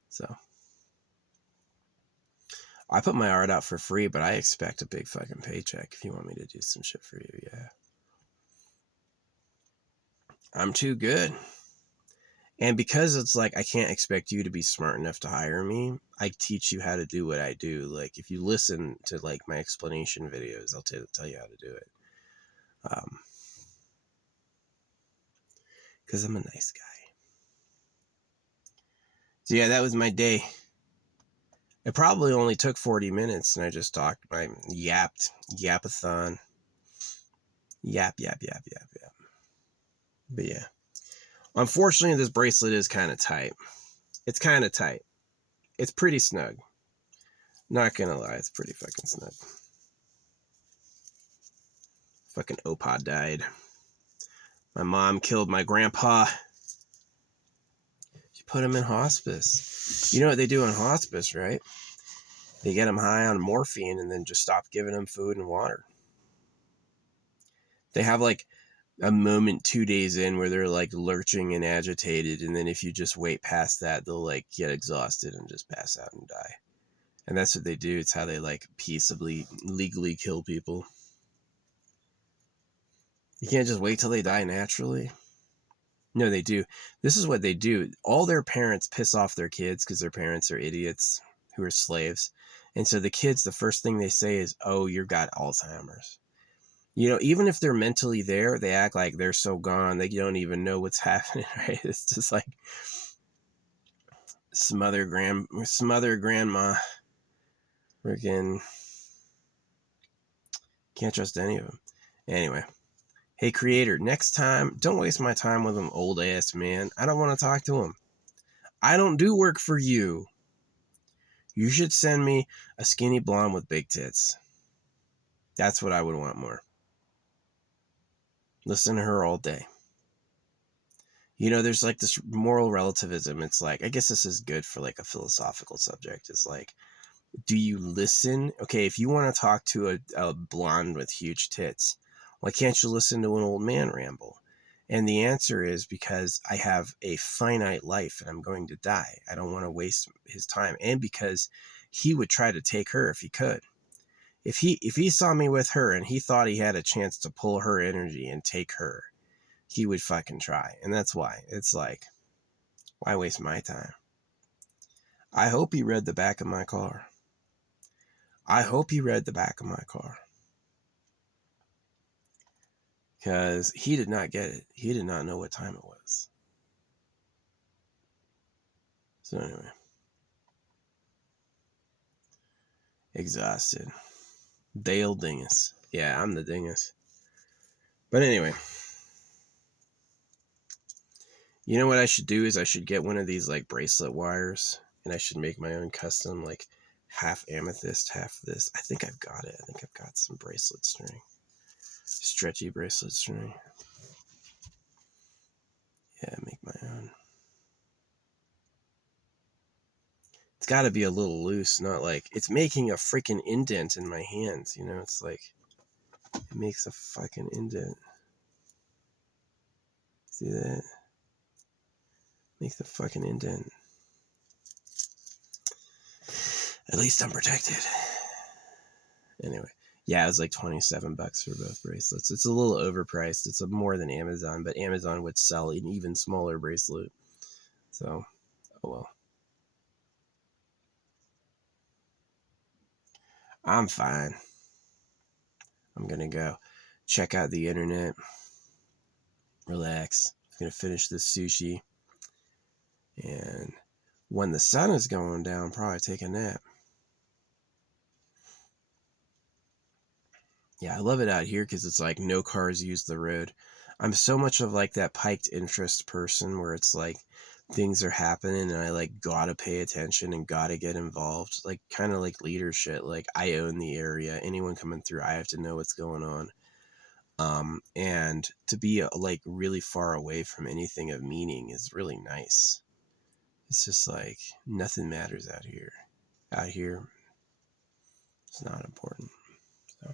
So I put my art out for free, but I expect a big fucking paycheck if you want me to do some shit for you. Yeah, I'm too good. And because it's like, I can't expect you to be smart enough to hire me, I teach you how to do what I do. Like, if you listen to like my explanation videos, I'll tell you how to do it. Because I'm a nice guy. So yeah, that was my day. It probably only took 40 minutes, and I just talked. I yapathon. Yap. But yeah. Unfortunately, this bracelet is kind of tight. It's kind of tight. It's pretty snug. Not gonna lie, it's pretty fucking snug. Fucking Opa died. My mom killed my grandpa. She put him in hospice. You know what they do in hospice, right? They get him high on morphine and then just stop giving him food and water. They have like a moment 2 days in where they're like lurching and agitated, and then if you just wait past that, they'll like get exhausted and just pass out and die. And that's what they do. It's how they like peaceably, legally kill people. You can't just wait till they die naturally. No, they do. This is what they do. All their parents piss off their kids because their parents are idiots who are slaves. And so the kids, the first thing they say is, "Oh, you've got Alzheimer's." You know, even if they're mentally there, they act like they're so gone they don't even know what's happening, right? It's just like smother grandma. Freaking can't trust any of them. Anyway, hey creator, next time don't waste my time with an old ass man. I don't want to talk to him. I don't do work for you. You should send me a skinny blonde with big tits. That's what I would want more. Listen to her all day. You know, there's like this moral relativism. It's like, I guess this is good for like a philosophical subject. It's like, do you listen? Okay, if you want to talk to a blonde with huge tits, why can't you listen to an old man ramble? And the answer is because I have a finite life and I'm going to die. I don't want to waste his time. And because he would try to take her if he could. If he saw me with her and he thought he had a chance to pull her energy and take her, he would fucking try. And that's why. It's like, why waste my time? I hope he read the back of my car. I hope he read the back of my car. Because he did not get it. He did not know what time it was. So anyway. Exhausted. Dale Dingus. Yeah, I'm the dingus. But anyway. You know what I should do is I should get one of these like bracelet wires. And I should make my own custom like half amethyst, half this. I think I've got it. I think I've got some bracelet string. Stretchy bracelet string. Yeah, make my own. It's got to be a little loose, not like it's making a freaking indent in my hands. You know, it's like it makes a fucking indent. See that? Make the fucking indent. At least I'm protected. Anyway, yeah, it was like $27 for both bracelets. It's a little overpriced. It's more than Amazon, but Amazon would sell an even smaller bracelet. So, oh well. I'm fine. I'm gonna go check out the internet, relax. I'm gonna finish this sushi, and when the sun is going down, probably take a nap. Yeah, I love it out here because it's like no cars use the road. I'm so much of like that piked interest person where it's like things are happening and I like gotta pay attention and gotta get involved. Like kind of like leadership. Like I own the area. Anyone coming through, I have to know what's going on. And to be like really far away from anything of meaning is really nice. It's just like nothing matters out here. Out here, it's not important. So.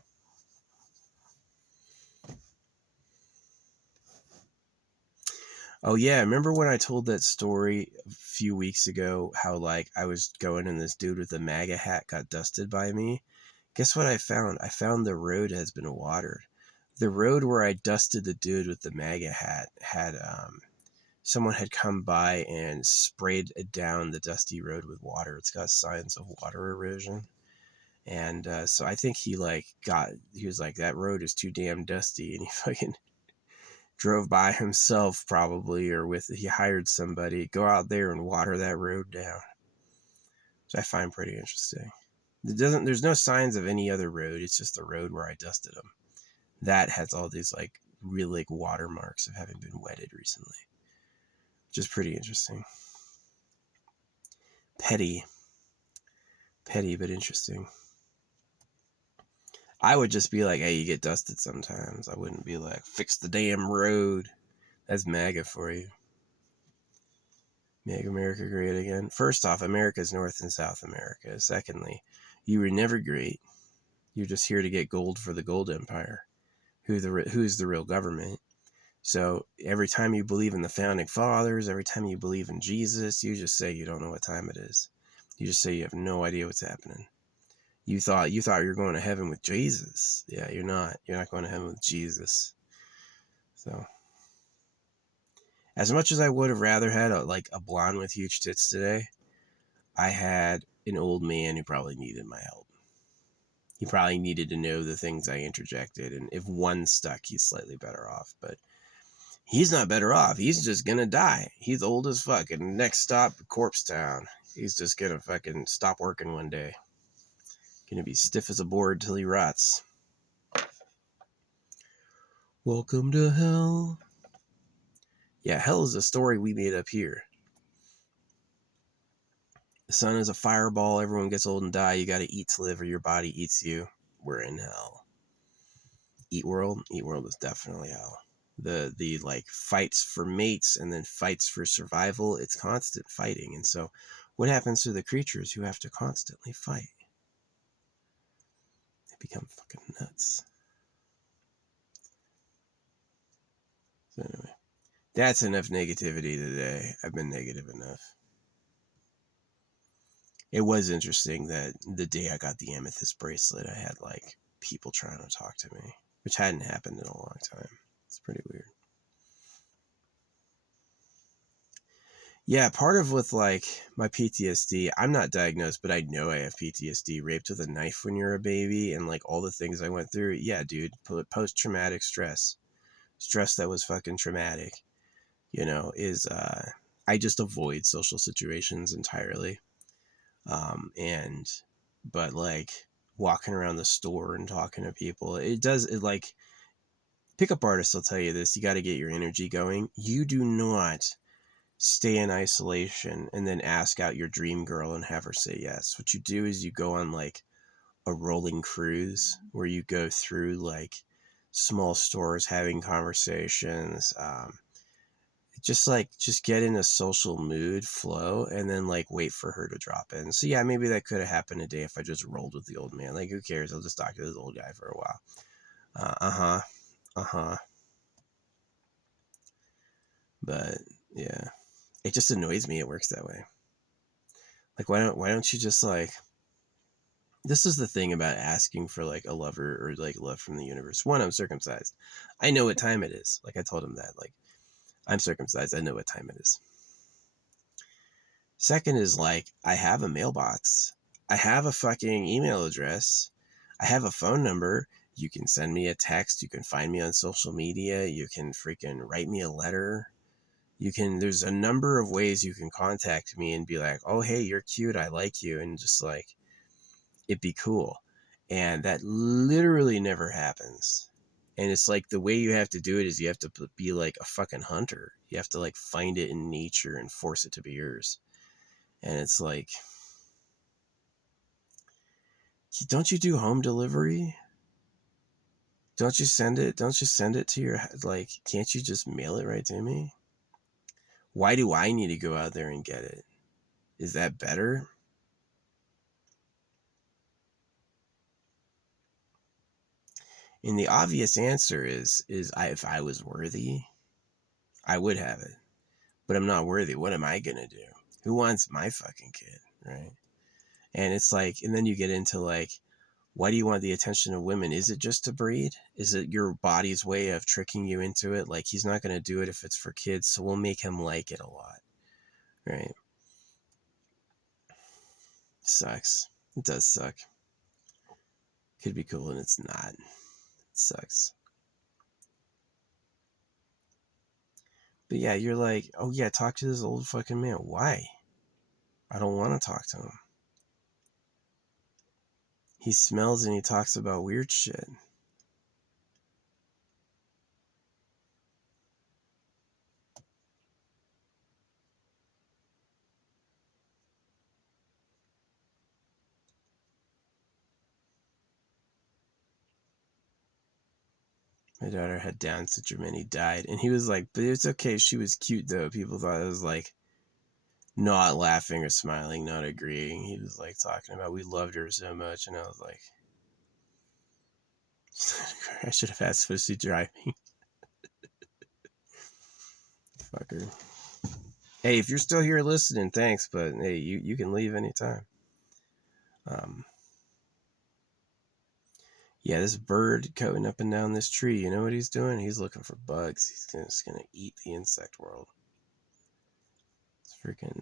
Oh yeah, remember when I told that story a few weeks ago how like I was going and this dude with the MAGA hat got dusted by me? Guess what I found? I found the road has been watered. The road where I dusted the dude with the MAGA hat had someone had come by and sprayed down the dusty road with water. It's got signs of water erosion. And so I think he was like, that road is too damn dusty. And he fucking drove by himself probably, or he hired somebody, go out there and water that road down. Which I find pretty interesting. There's no signs of any other road. It's just the road where I dusted them. That has all these like real like watermarks of having been wetted recently. Which is pretty interesting. Petty, but interesting. I would just be like, hey, you get dusted sometimes. I wouldn't be like, fix the damn road. That's MAGA for you. Make America great again. First off, America's North and South America. Secondly, you were never great. You're just here to get gold for the gold empire, who's the real government. So every time you believe in the founding fathers, every time you believe in Jesus, you just say you don't know what time it is. You just say you have no idea what's happening. You thought you were going to heaven with Jesus. Yeah, you're not. You're not going to heaven with Jesus. So, as much as I would have rather had a blonde with huge tits today, I had an old man who probably needed my help. He probably needed to know the things I interjected, and if one stuck, he's slightly better off. But he's not better off. He's just gonna die. He's old as fuck. And next stop, Corpse Town. He's just gonna fucking stop working one day. Gonna be stiff as a board till he rots. Welcome to hell. Yeah, hell is a story we made up here. The sun is a fireball. Everyone gets old and die. You gotta eat to live or your body eats you. We're in hell. Eat World is definitely hell. The like fights for mates and then fights for survival. It's constant fighting. And so what happens to the creatures who have to constantly fight? They become fucking nuts. So anyway, that's enough negativity today. I've been negative enough. It was interesting that the day I got the amethyst bracelet, I had like people trying to talk to me, which hadn't happened in a long time. It's pretty weird. Yeah, part of with like my PTSD, I'm not diagnosed, but I know I have PTSD, raped with a knife when you're a baby, and like all the things I went through. Yeah, dude, post-traumatic stress that was fucking traumatic, is I just avoid social situations entirely. But like walking around the store and talking to people, it like pickup artists will tell you this, you got to get your energy going. You do not stay in isolation and then ask out your dream girl and have her say yes. What you do is you go on like a rolling cruise where you go through like small stores having conversations, just get in a social mood flow and then like wait for her to drop in. So yeah, maybe that could have happened today if I just rolled with the old man. Like, who cares? I'll just talk to this old guy for a while. But yeah, it just annoys me it works that way. Like, why don't you just like, this is the thing about asking for like a lover or like love from the universe. One, I'm circumcised. I know what time it is. Like, I told him that, like, I'm circumcised. I know what time it is. Second is like, I have a mailbox. I have a fucking email address. I have a phone number. You can send me a text. You can find me on social media. You can freaking write me a letter. There's a number of ways you can contact me and be like, oh, hey, you're cute. I like you. And just like, it'd be cool. And that literally never happens. And it's like the way you have to do it is you have to be like a fucking hunter. You have to like find it in nature and force it to be yours. And it's like, don't you do home delivery? Don't you send it to your, like, can't you just mail it right to me? Why do I need to go out there and get it? Is that better? And the obvious answer is if I was worthy, I would have it. But I'm not worthy. What am I going to do? Who wants my fucking kid, right? And it's like, and then you get into like, why do you want the attention of women? Is it just to breed? Is it your body's way of tricking you into it? Like, he's not going to do it if it's for kids, so we'll make him like it a lot, right? Sucks. It does suck. Could be cool and it's not. It sucks. But yeah, you're like, oh yeah, talk to this old fucking man. Why? I don't want to talk to him. He smells and he talks about weird shit. My daughter had Down syndrome and he died. And he was like, but it's okay. She was cute though. People thought it was like not laughing or smiling, not agreeing. He was like talking about we loved her so much. And I was like, I should have asked Pussy driving. Fucker. Hey, if you're still here listening, thanks, but hey, you can leave anytime. Yeah, this bird going up and down this tree, you know what he's doing? He's looking for bugs. He's just gonna eat the insect world. It's freaking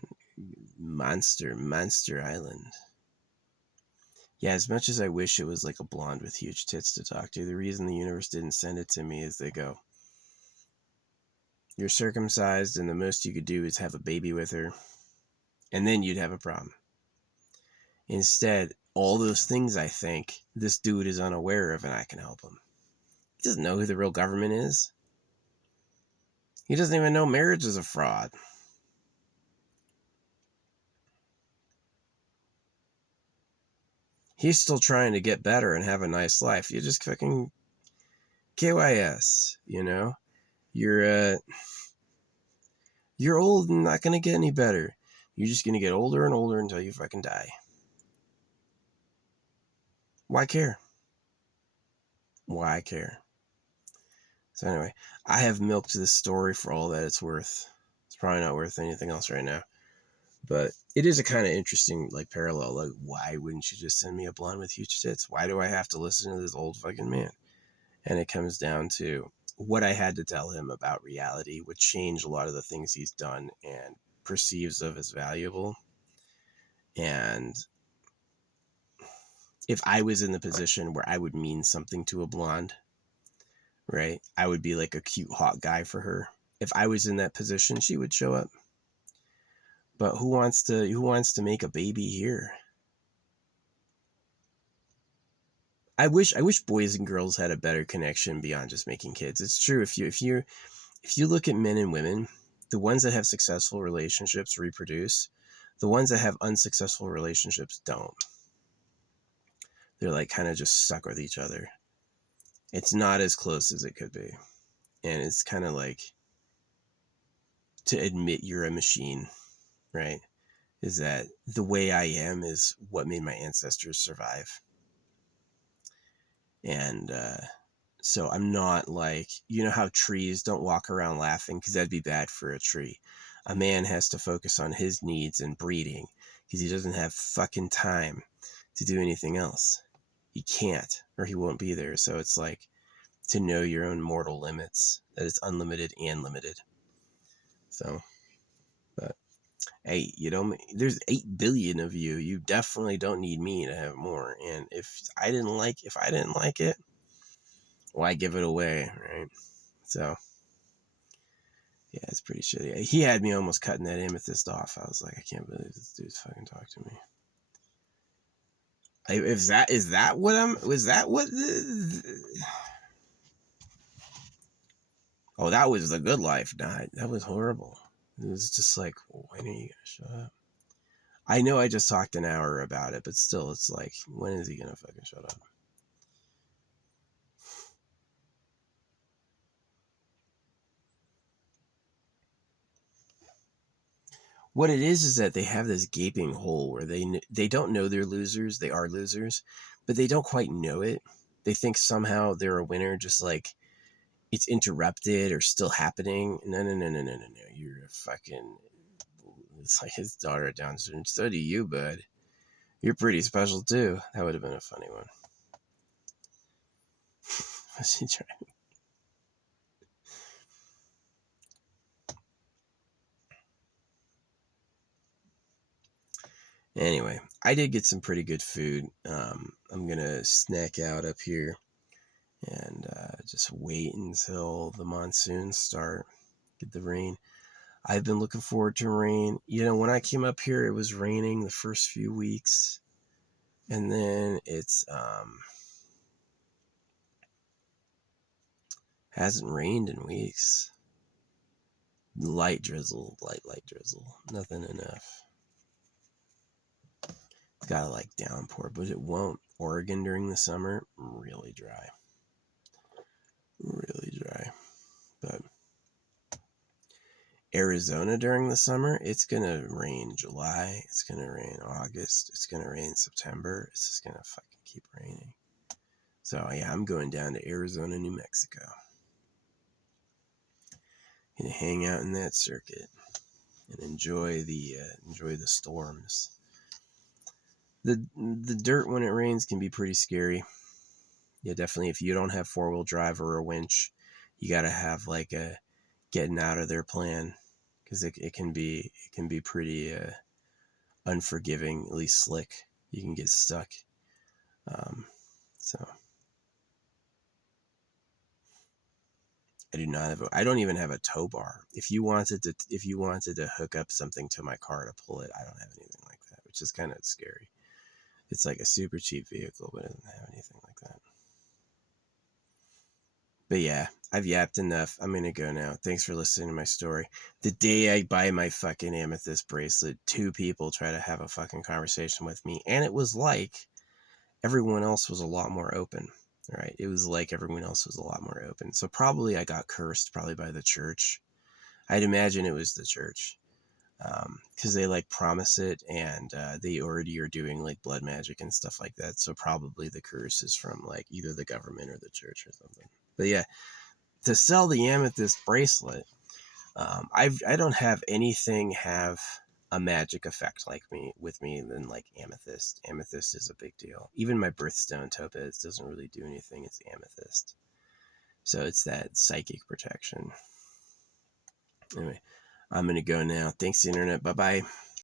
monster island. Yeah, as much as I wish it was like a blonde with huge tits to talk to, the reason the universe didn't send it to me is they go, you're circumcised and the most you could do is have a baby with her, and then you'd have a problem. Instead, all those things I think this dude is unaware of and I can help him. He doesn't know who the real government is. He doesn't even know marriage is a fraud. He's still trying to get better and have a nice life. You just fucking KYS, you know? You're old and not gonna get any better. You're just gonna get older and older until you fucking die. Why care? Why care? So anyway, I have milked this story for all that it's worth. It's probably not worth anything else right now. But it is a kind of interesting like parallel. Like, why wouldn't you just send me a blonde with huge tits? Why do I have to listen to this old fucking man? And it comes down to what I had to tell him about reality would change a lot of the things he's done and perceives of as valuable. And if I was in the position where I would mean something to a blonde, right, I would be like a cute hot guy for her. If I was in that position, she would show up. But who wants to make a baby here? I wish boys and girls had a better connection beyond just making kids. It's true. If you look at men and women, the ones that have successful relationships reproduce. The ones that have unsuccessful relationships don't. They're like kind of just stuck with each other. It's not as close as it could be. And it's kind of like to admit you're a machine, right? Is that the way I am is what made my ancestors survive. And so I'm not like, you know how trees don't walk around laughing because that'd be bad for a tree. A man has to focus on his needs and breeding because he doesn't have fucking time to do anything else. He can't, or he won't be there. So it's like to know your own mortal limits, that it's unlimited and limited. So, but hey, there's 8 billion of you. You definitely don't need me to have more. And if I didn't like it, why give it away, right? So, yeah, it's pretty shitty. He had me almost cutting that amethyst off. I was like, I can't believe this dude's fucking talking to me. Was that what? Oh, that was the good life. Nah, that was horrible. It was just like, when are you gonna shut up? I know I just talked an hour about it, but still, it's like, when is he gonna fucking shut up? What it is that they have this gaping hole where they don't know they're losers. They are losers, but they don't quite know it. They think somehow they're a winner, just like it's interrupted or still happening. No. You're a fucking. It's like his daughter at Down syndrome. So do you, bud. You're pretty special too. That would have been a funny one. What's he trying? Anyway, I did get some pretty good food. I'm gonna snack out up here and just wait until the monsoons start, get the rain. I've been looking forward to rain. You know, when I came up here, it was raining the first few weeks, and then it's hasn't rained in weeks. Light drizzle, light drizzle, nothing enough. It's got to like downpour, but it won't. Oregon during the summer, really dry. But Arizona during the summer, it's gonna rain July, it's gonna rain August, it's gonna rain September, it's just gonna fucking keep raining. So yeah, I'm going down to Arizona, New Mexico. Gonna hang out in that circuit and enjoy the storms. The dirt when it rains can be pretty scary. Yeah, definitely. If you don't have 4-wheel drive or a winch, you gotta have like a getting out of there plan, because it can be pretty unforgiving, at least slick. You can get stuck. So I don't even have a tow bar. If you wanted to hook up something to my car to pull it, I don't have anything like that, which is kind of scary. It's like a super cheap vehicle, but it doesn't have anything like that. But yeah, I've yapped enough. I'm gonna go now. Thanks for listening to my story. The day I buy my fucking amethyst bracelet, 2 people try to have a fucking conversation with me, and it was like everyone else was a lot more open. Right? It was like everyone else was a lot more open. So probably I got cursed, probably by the church. I'd imagine it was the church, because they like promise it, and they already are doing like blood magic and stuff like that. So probably the curse is from like either the government or the church or something. But yeah, to sell the amethyst bracelet, I don't have anything have a magic effect like me than like amethyst. Amethyst is a big deal. Even my birthstone topaz doesn't really do anything. It's amethyst, so it's that psychic protection. Anyway, I'm gonna go now. Thanks, internet. Bye bye.